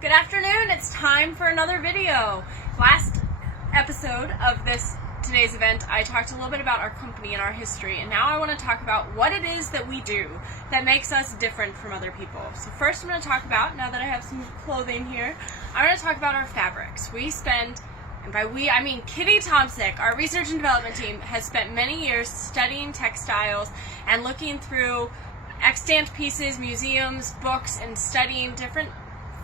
Good afternoon, it's time for another video. Last episode of today's event, I talked a little bit about our company and our history, and now I want to talk about what it is that we do that makes us different from other people. So first I'm going to talk about, now that I have some clothing here, I'm going to talk about our fabrics. We spend, and by we I mean Kitty Tomsick, our research and development team, has spent many years studying textiles and looking through extant pieces, museums, books, and studying different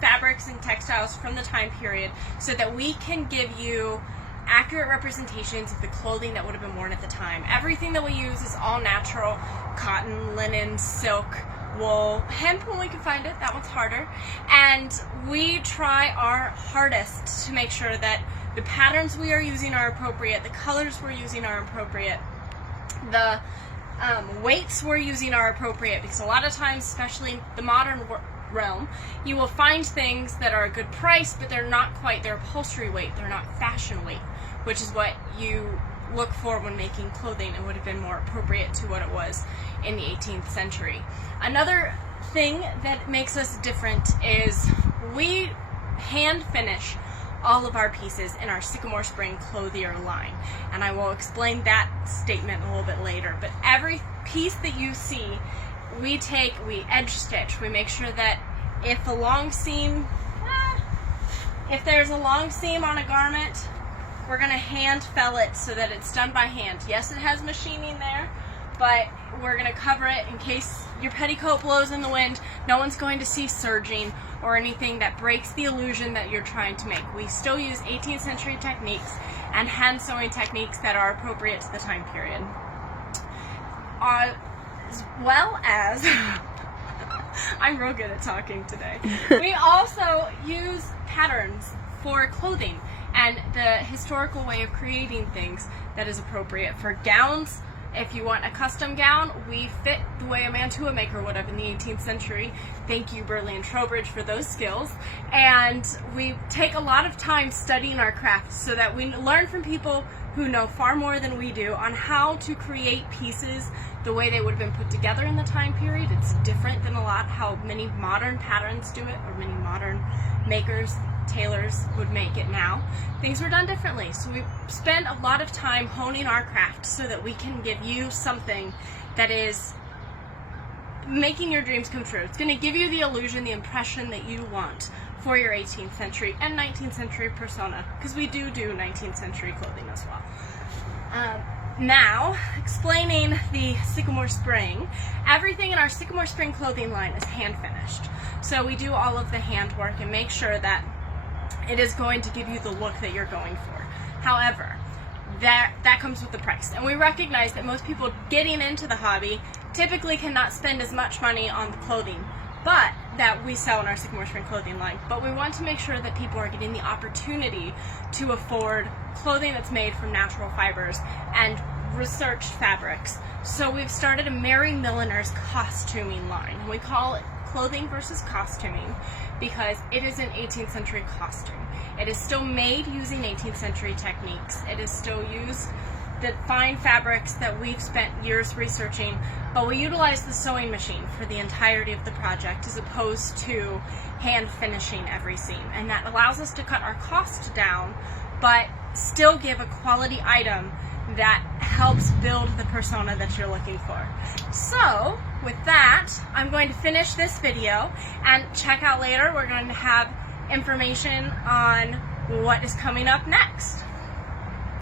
fabrics and textiles from the time period so that we can give you accurate representations of the clothing that would have been worn at the time. Everything that we use is all natural: cotton, linen, silk, wool, hemp when we can find it, that one's harder, and we try our hardest to make sure that the patterns we are using are appropriate, the colors we're using are appropriate, the weights we're using are appropriate, because a lot of times, especially in the modern realm, you will find things that are a good price, but they're not quite their upholstery weight, they're not fashion weight, which is what you look for when making clothing and would have been more appropriate to what it was in the 18th century. Another thing that makes us different is we hand finish all of our pieces in our Sycamore Spring Clothier line, and I will explain that statement a little bit later. But every piece that you see, we edge stitch. We make sure that if there's a long seam on a garment, we're going to hand fell it so that it's done by hand. Yes, it has machining there, but we're going to cover it in case your petticoat blows in the wind. No one's going to see serging or anything that breaks the illusion that you're trying to make. We still use 18th century techniques and hand sewing techniques that are appropriate to the time period. As well as, I'm real good at talking today, we also use patterns for clothing and the historical way of creating things that is appropriate. For gowns, if you want a custom gown, we fit the way a mantua maker would have in the 18th century. Thank you, Burley and Trowbridge, for those skills. And we take a lot of time studying our craft so that we learn from people who know far more than we do on how to create pieces the way they would have been put together in the time period. It's different than how many modern patterns do it, or many modern makers, tailors would make it now. Things were done differently. So we spend a lot of time honing our craft so that we can give you something that is making your dreams come true. It's going to give you the illusion, the impression that you want for your 18th century and 19th century persona, because we do 19th century clothing as well. Now, explaining the Sycamore Spring, everything in our Sycamore Spring clothing line is hand finished. So we do all of the handwork and make sure that it is going to give you the look that you're going for. However, that comes with the price. And we recognize that most people getting into the hobby typically cannot spend as much money on the clothing that we sell in our Sycamore Spring clothing line. But we want to make sure that people are getting the opportunity to afford clothing that's made from natural fibers and researched fabrics. So we've started a Mary Milliner's costuming line. And we call it clothing versus costuming because it is an 18th century costume. It is still made using 18th century techniques. It is still used the fine fabrics that we've spent years researching, but we utilize the sewing machine for the entirety of the project as opposed to hand finishing every seam. And that allows us to cut our cost down, but still give a quality item that helps build the persona that you're looking for. So, with that, I'm going to finish this video and check out later. We're going to have information on what is coming up next.